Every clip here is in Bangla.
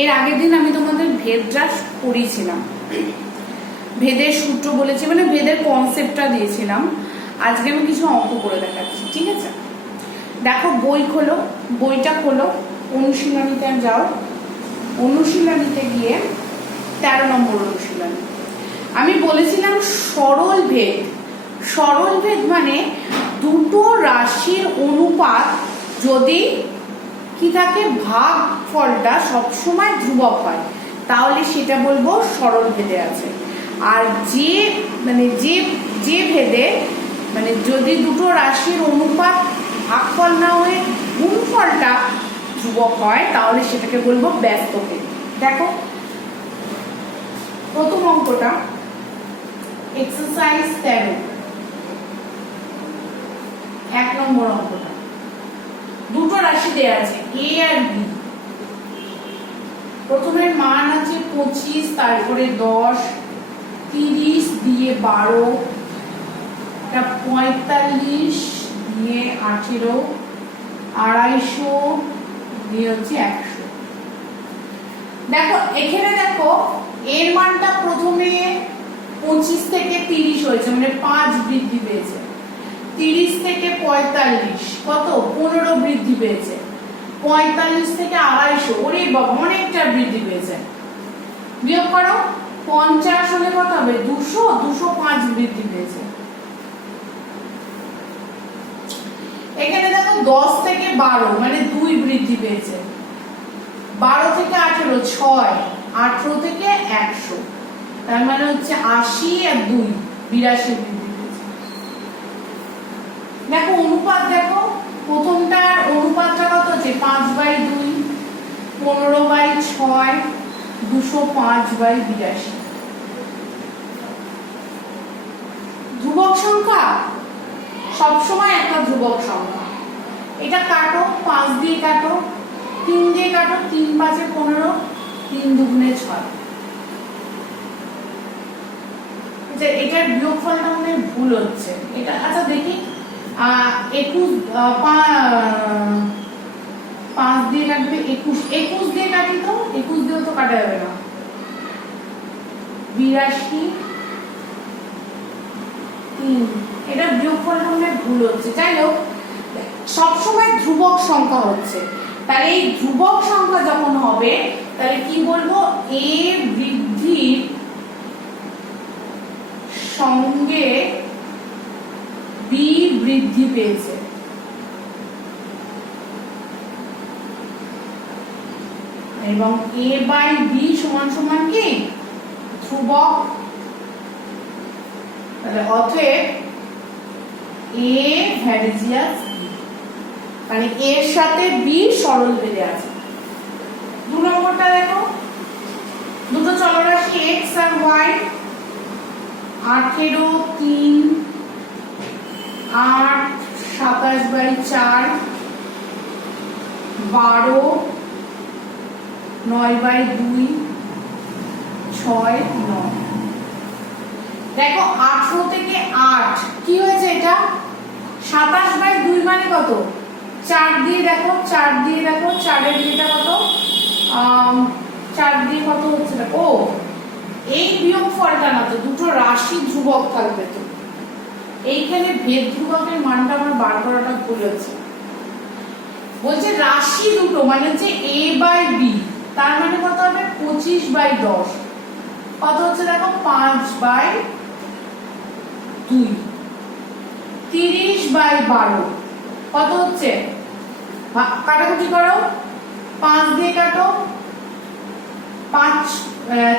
এর আগের দিন আমি তোমাদের ভেদটা পড়িয়েছিলাম, ভেদের সূত্র বলেছি, মানে ভেদের কনসেপ্টটা দিয়েছিলাম। আজকে আমি কিছু অঙ্ক করে দেখাচ্ছি, ঠিক আছে? দেখো, বই খোলো, বইটা খোলো, অনুশীলনীতে যাও। অনুশীলনীতে গিয়ে 13 নম্বর অনুশীলনী। আমি বলেছিলাম সরল ভেদ। সরল ভেদ মানে দুটো রাশির অনুপাত যদি কি থাকে, ভাগফলটা সবসময় ধ্রুবক হয়, তাহলে সেটা বলবো সরল ভেদে আছে। আর যে মানে যে ভেদে মানে যদি দুটো রাশির অনুপাত ভাগফল না হয়ে গুণফলটা ধ্রুবক হয়, তাহলে সেটাকে বলবো ব্যস্ত ভেদ। দেখো প্রথম অঙ্কটা, এক্সারসাইজ 13, 1 নম্বর অঙ্কটা। দুটো রাশি দেয়া আছে a আর b। প্রথমে মান আছে 25, তারপরে 10, 30 দিয়ে 12, 45 দিয়ে 18, 250 দিয়ে হচ্ছে 100। দেখো এখানে দেখো এর মানটা প্রথমে 25 থেকে 30 হয়েছে, মানে 5 বৃদ্ধি পেয়েছে। 30 থেকে 45 কত, 15 বৃদ্ধি পেয়েছে। 45 থেকে 250, ওরে বাবা অনেকটা বৃদ্ধি পেয়েছে। বিয়োগ করো, 50 হলে কত হবে, 200, 205 বৃদ্ধি পেয়েছে। এখানে দেখো 10 থেকে 12 মানে 2 বৃদ্ধি পেয়েছে। 12 থেকে 18 6, 18 থেকে 100, তার মানে হচ্ছে 80 আর 2 82 বৃদ্ধি পেয়েছে। দেখো অনুপাত, দেখো প্রথমটার অনুপাতটা কত হচ্ছে 5/2, 15/6, 205/82। ধ্রুবক সংখ্যা সবসময় একটা ধ্রুবক সংখ্যা। এটা কাটো, 5 দিয়ে কাটো, 3 দিয়ে কাটো, 3 5 15, 3 2 6। এটার বিয়োগফলটা মানে ভুল হচ্ছে এটা। আচ্ছা দেখি, 21 5 দিয়ে কাটবে 21, 21 দিয়ে কাটি তো, 21 দিয়েও তো কাটা যাবে না। 82 3, এটা বিয়োগফলটা মানে ভুল হচ্ছে। যাই হোক, সবসময় ধ্রুবক সংখ্যা হচ্ছে, তাহলে এই ধ্রুবক সংখ্যা যখন হবে তাহলে কি বলবো, a বৃদ্ধির সঙ্গে b বৃদ্ধি পেয়েছে। এবং a/b সমান সমান কি, ধ্রুবক। তাহলে অতএব a ভ্যারিজিয়াস b, মানে এর সাথে b সরল ভেদে আছে। 2 নম্বরটা দেখো, দুটো চলরাশি x আর y, 18 3, 8 27/4, 12 9/2, 6 9। দেখো 18 থেকে 8 কি হয়েছে, এটা 27/2 মানে কত, 4 দিয়ে দেখো, 4 দিয়ে দেখো, 4 এর দিকটা কত, 4 দিয়ে কত হচ্ছে, ও এই বিয়োগফলটা না, তো দুটো রাশি ধ্রুবক থাকবে, তো এইখানে ভেদ ধ্রুবকের মানটা আমার বার করাটা ভুল হচ্ছে। বলছে রাশি দুটো মানে হচ্ছে a/b, তার মানে কত হবে 25/10, কত হচ্ছে দেখো 5/2, 30/12 কত হচ্ছে, কাটাকুটি করো, 5 দিয়ে কাটো,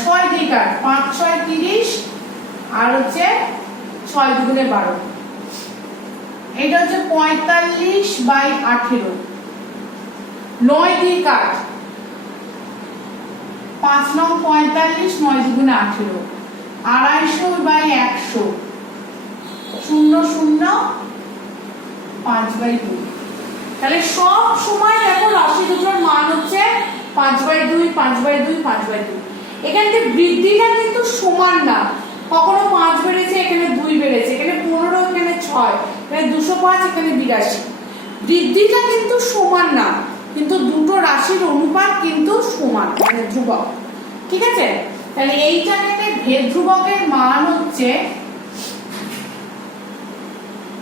6 দিয়ে কাট, 5 6 30, আর হচ্ছে 6 2 12, এটা হচ্ছে 45/18। 9 দিয়ে কাট, 5 9 45, 9 2 18, 250/100, 0 0 5/2। তাহলে সব সময় দেখো রাশি দুটোর মান হচ্ছে 5/2 5/2 5/2। এখানে বৃদ্ধিটা কিন্তু সমান না, কখনো 5 বেড়েছে, এখানে 2 বেড়েছে, এখানে 15, এখানে 6, এখানে 205, এখানে 82। বৃদ্ধিটা কিন্তু সমান না, কিন্তু দুটো রাশি রাশির অনুপাত কিন্তু সমান, মানে ধ্রুবক। ঠিক আছে, তাহলে এইটা থেকে ভেদ ধ্রুবকের মান হচ্ছে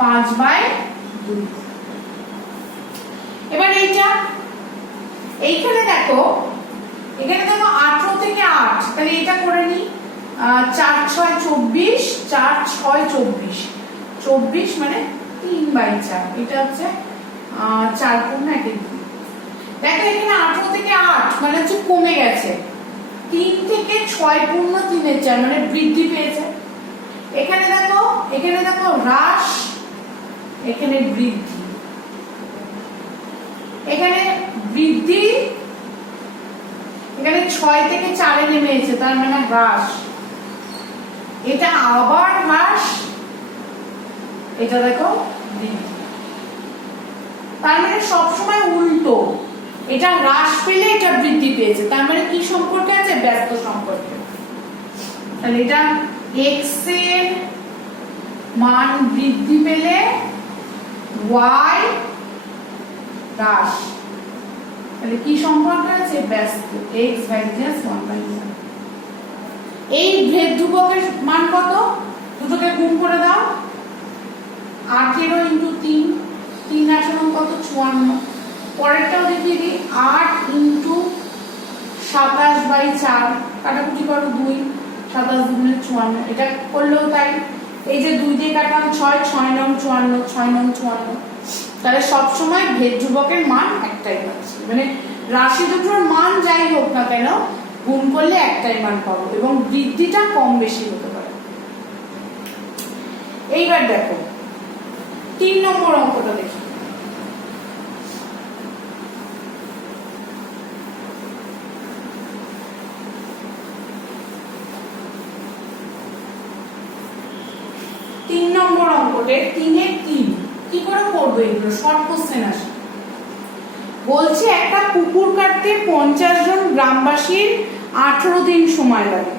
5/2। এবার এইখানে দেখো 18 থেকে 8, তাহলে এটা করে নি 4 6 24, 4 6 24, 24 মানে 3/4, এটা হচ্ছে 4 গুণ 1 দেখো এখানে 18 থেকে 8 মানে হচ্ছে কমে গেছে, 3 থেকে 6 পূর্ণ 3/4 মানে বৃদ্ধি পেয়েছে। এখানে দেখো হ্রাস, এখানে বৃদ্ধি, এখানে বৃদ্ধি, এখানে 6 থেকে 4 নেমে এসেছে, তার মানে হ্রাস, এটা আবার হ্রাস, এটা দেখো বৃদ্ধি। তার মানে সবসময় উল্টো, এটা হ্রাস পেলে এটা বৃদ্ধি পেয়েছে, তার মানে কি সম্পর্কে আছে? ব্যস্ত সম্পর্কে। তাহলে এটা x এর মান বৃদ্ধি পেলে y হ্রাস, তাহলে কি সম্পর্ক আছে? ব্যস্ত, x ভাজিয়াস 1/1। এই ভেদ ধ্রুবকের মান কত? দুটোকে গুণ করে দাও, 18 × 3, 3 8 কত? 54। পরেরটাও দেখিয়ে দিই, 8 × 27/4, কাটাকুটি করো 2, 27 × 54, এটা করলেও তাই। এই যে 2 দিয়ে কাটলাম 6, 6 9 54, 6 9 54। তাহলে সবসময় ভেদ ধ্রুবকের মান একটাই পাচ্ছি, মানে রাশি দুটোর মান যাই হোক না কেন গুণ করলে একটাই মান পাবো, এবং বৃদ্ধিটা কম বেশি হতে পারে। এইবার দেখো 3 নম্বর অঙ্কটা দেখি। নম্বর অঙ্কতে 3 এর 3 কি করে করবে? এগুলো শর্ট কোশ্চেন আসে। বলছে একটা পুকুর কাটতে 50 জন গ্রামবাসীর 18 দিন সময় লাগে,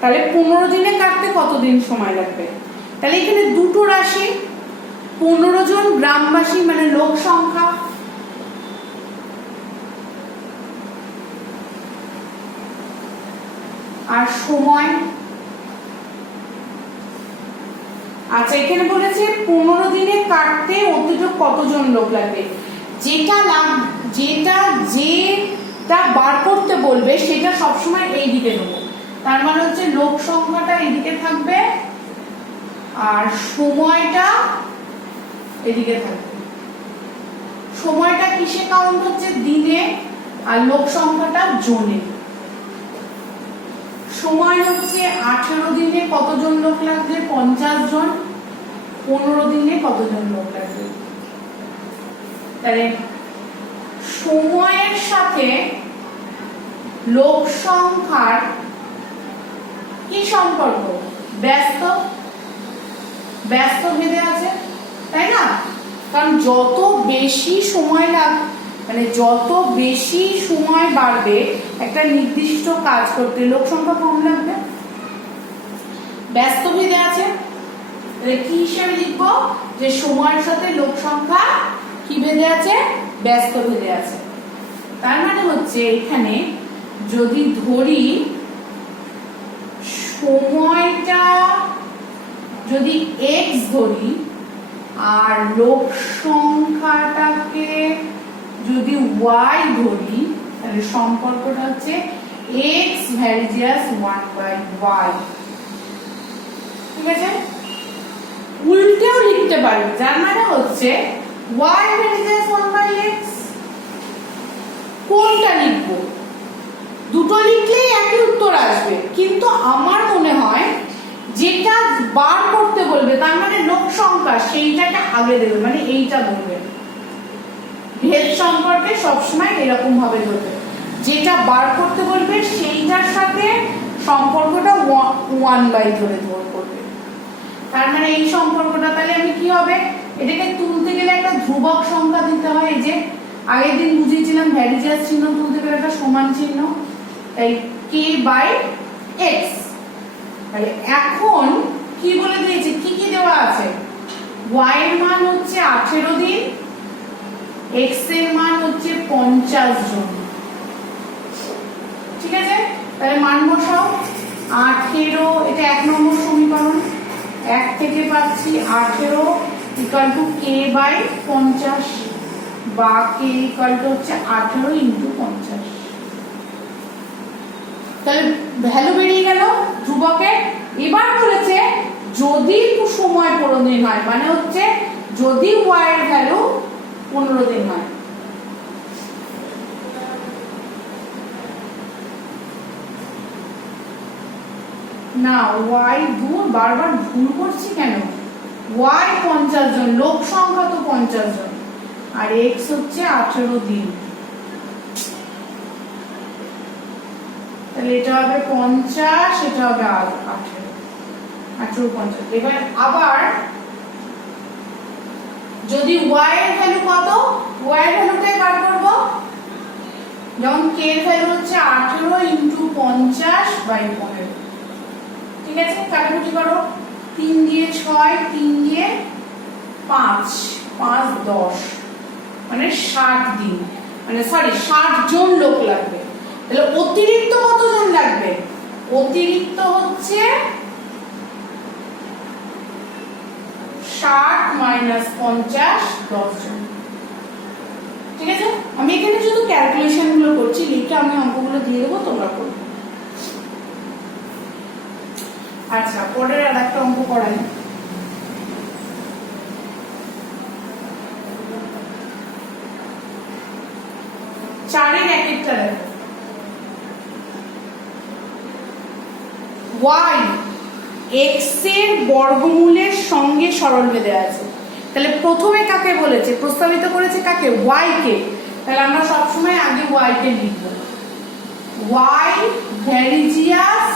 তাহলে 15 দিনে কাটতে কত দিন সময় লাগবে? তাহলে এখানে দুটো রাশি, 15 জন গ্রামবাসী মানে লোক সংখ্যা, আর সময়। আচ্ছা, এখানে বলেছে 15 দিনে কাটতে অতিরিক্ত কতজন লোক লাগবে। যেটা বার করতে বলবে সেটা সবসময় এই দিকে দেবো, তার মানে হচ্ছে লোক সংখ্যাটা এদিকে থাকবে আর সময়টা এদিকে থাকবে। সময়টা কিসে কাউন্ট হচ্ছে? দিনে, আর লোক সংখ্যাটা জনে। সময় হচ্ছে 18 দিনে কতজন লোক লাগবে? 50 জন। 15 দিনে কতজন লোক লাগবে? তাহলে সময়ের সাথে লোক সংখ্যার কি সম্পর্ক? ব্যস্ত ভেদে আছে, তাই না? কারণ যত বেশি সময় মানে যত বেশি সময় বাড়বে একটা নির্দিষ্ট কাজ করতে, লোক সংখ্যা কম লাগবে। ব্যস্ত ভেদে আছে, তাহলে কি হিসেবে লিখবো? যে সময়ের সাথে লোক সংখ্যা কি ভেদে আছে? ব্যস্ত ভেদে আছে। তার মানে হচ্ছে এখানে যদি ধরি সময়টা যদি x ধরি আর লোক সংখ্যাটাকে যদি y ধরি, তাহলে সম্পর্কটা হচ্ছে x ভাজিয়াস 1/y। ঠিক আছে, উল্টেও লিখতে পারি, যার মানে হচ্ছে y ভাজিয়াস 1/x। কোনটা লিখবো? দুটো লিখলেই একই উত্তর আসবে, কিন্তু আমার মনে হয় যেটা বার করতে বলবে তার মানে লোক সংখ্যা, সেইটাকে আগে দেবে, মানে এইটা বলবে। ভেদ সম্পর্কে সবসময় এরকম ভাবে ধরবে, যেটা বার করতে বলবে সেইটার সাথে সম্পর্কটা 1/, ধরে করবে। তার মানে এই সম্পর্কটা, তাহলে আমি কি হবে? এটাকে তুলতে গেলে একটা ধ্রুবক সংখ্যা দিতে হয়। এই যে আগের দিন বুঝিয়েছিলাম ভ্যারিজিয়াস চিহ্ন তুলতে গেলে একটা সমান চিহ্ন, তাই k/x। তাহলে এখন কি বলে দিয়েছে, কি কি দেওয়া আছে? y এর মান হচ্ছে 18 দিন, x এর মান হচ্ছে 50 জন। তাহলে মান বসাও। 18, এটা 1 নম্বর সমীকরণ। 1 থেকে পাচ্ছি 18 ইকুয়াল টু k বাই 50 বা k ইকুয়াল টু হচ্ছে 18 ইন্টু 50। তাহলে ভ্যালু বেরিয়ে গেল ধ্রুবকের। এবার বলেছে যদি সময় 15 দিন হয়, মানে হচ্ছে যদি y এর ভ্যালু 15 দিন হয়। না y দূর, বারবার ভুল করছি কেন? y 50 জন, লোক সংখ্যা তো 50 জন, আর x হচ্ছে 18 দিন। তাহলে এটা হবে 50, এটা হবে 18, 50। এবার আবার যদি y এর ভ্যালু কত, y এর ভ্যালুটাই বার করব। যেমন k এর ভ্যালু হচ্ছে 18 ইন্টু 50 বাই 15। ঠিক আছে, কাটাকুটি করো। 3 দিয়ে 6, 3 দিয়ে 5, 5 10, মানে 60 দিন, মানে সরি 60 জন লোক লাগবে। তাহলে অতিরিক্ত কতজন লাগবে? অতিরিক্ত হচ্ছে 60 মাইনাস 50, 10 জন। ঠিক আছে, আমি এখানে শুধু ক্যালকুলেশন গুলো করছি, লিখে আমি অঙ্কগুলো দিয়ে দেবো, তোমরা করবে। আচ্ছা, পরের আর একটা অঙ্ক করাই। চারের এক একটা দেখো। y x এর বর্গমূলের সঙ্গে সরল বেঁধে আছে। তাহলে প্রথমে কাকে বলেছে, প্রস্তাবিত করেছে কাকে? y কে। তাহলে আমরা সবসময় আগে y কে লিখব। y ভ্যারিজিয়াস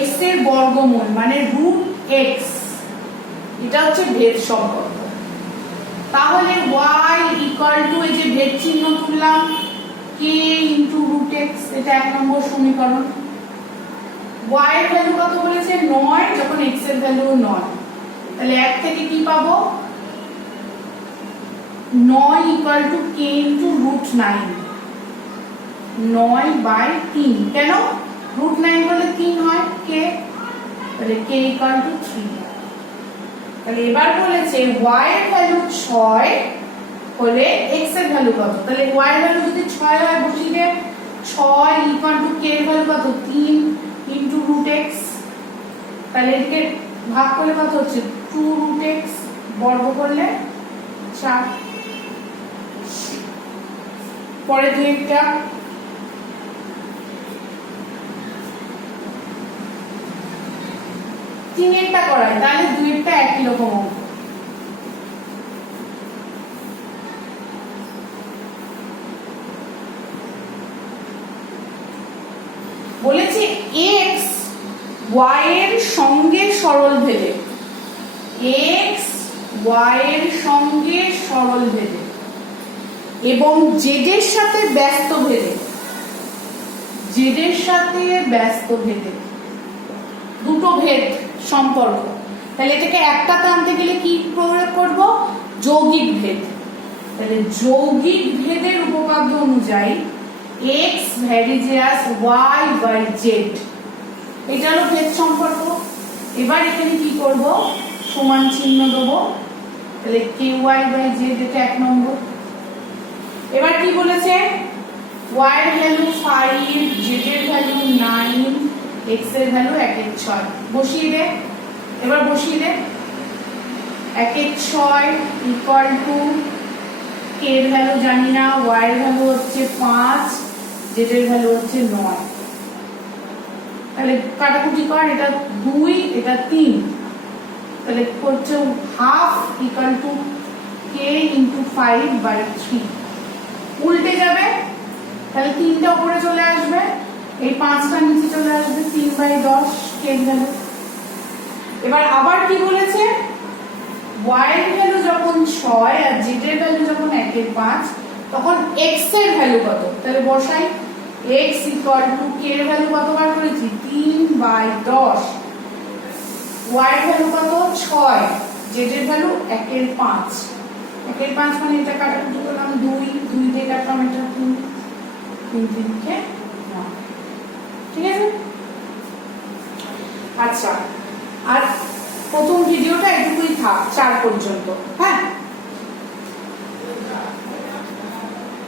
x এর বর্গমূল মানে রুট x, এটা হচ্ছে ভেদ সম্পর্ক। তাহলে y ইকুয়াল টু, এই যে ভেদ চিহ্ন তুললাম, k ইন্টু রুট x, এটা 1 নম্বর সমীকরণ। y এর ভ্যালু কত বলেছে? 9, যখন x এর ভ্যালু 9। তাহলে 1 থেকে কি পাবো? 9 equal to k into root 9, 9 by 3। কেন? রুট 9 বলে 3 হয় k, তাহলে k ইকুয়াল টু 3। তাহলে এবার বলেছে y এর ভ্যালু 6 হলে x এর ভ্যালু কত? তাহলে y এর ভ্যালু যদি 6 হয়, বসিয়ে 6 ইকুয়াল টু k এর ভ্যালু কত? 3 ইন্টু রুট x। তাহলে এটাকে ভাগ করলে কত হচ্ছে? 2 রুট x, বর্গ করলে 4। পরে দুইটা তিনেরটা করাই, তাহলে দুইটা একই রকম অঙ্ক। বলেছি x y এর সঙ্গে সরল ভেদে, x y এর সঙ্গে সরল ভেদে এবং z এর সাথে ব্যস্ত ভেদে, z এর সাথে ব্যস্ত ভেদে, দুটো ভেদ সম্পর্ক। তাহলে এটাকে একটাতে আনতে গেলে কি প্রয়োগ করব? যৌগিক ভেদ। তাহলে যৌগিক ভেদের উপপাদ্য অনুযায়ী x varies as y by z, এটা হলো ভেদ সম্পর্ক। এবার এখানে কি করব? সমান চিহ্ন দেবো। তাহলে ky বাই z, এটা 1 নম্বর। এবার কি বলেছে? y এর ভ্যালু 5, z এর ভ্যালু 9, x এর ভ্যালু 1 এর 6। বসিয়ে দে, এবার বসিয়ে দে। 1 এর 6 ইকুয়াল টু k এর ভ্যালু জানি না, y এর ভ্যালু হচ্ছে 5, z এর ভ্যালু হচ্ছে 9। তাহলে কাটাকুটি কর, এটা 2, এটা 3, তাহলে হচ্ছে half equal to k into 5 by 3। উল্টে যাবে, তাহলে 3টা উপরে চলে আসবে, এই 5টা নিচে চলে আসবে, 3 বাই 10 k এর ভ্যালু। এবার আবার কি বলেছে? y এর ভ্যালু যখন 6 আর z এর ভ্যালু যখন 1 এর 5, তখন x এর ভ্যালু কত? তাহলে বসাই, x ইকুয়াল টু k এর ভ্যালু কত বার করেছি? 3 বাই 10, y এর ভ্যালু কত? 6, z এর ভ্যালু 1 এর 5, 1 এর 5 মানে এটা কাটাকুটি করলাম 2, 2 দিয়ে কাটলাম এটা 3, 3 কে 9। ঠিক আচ্ছা, আর প্রথম ভিডিওটা এটুকুই থাক 4 পর্যন্ত। হ্যাঁ,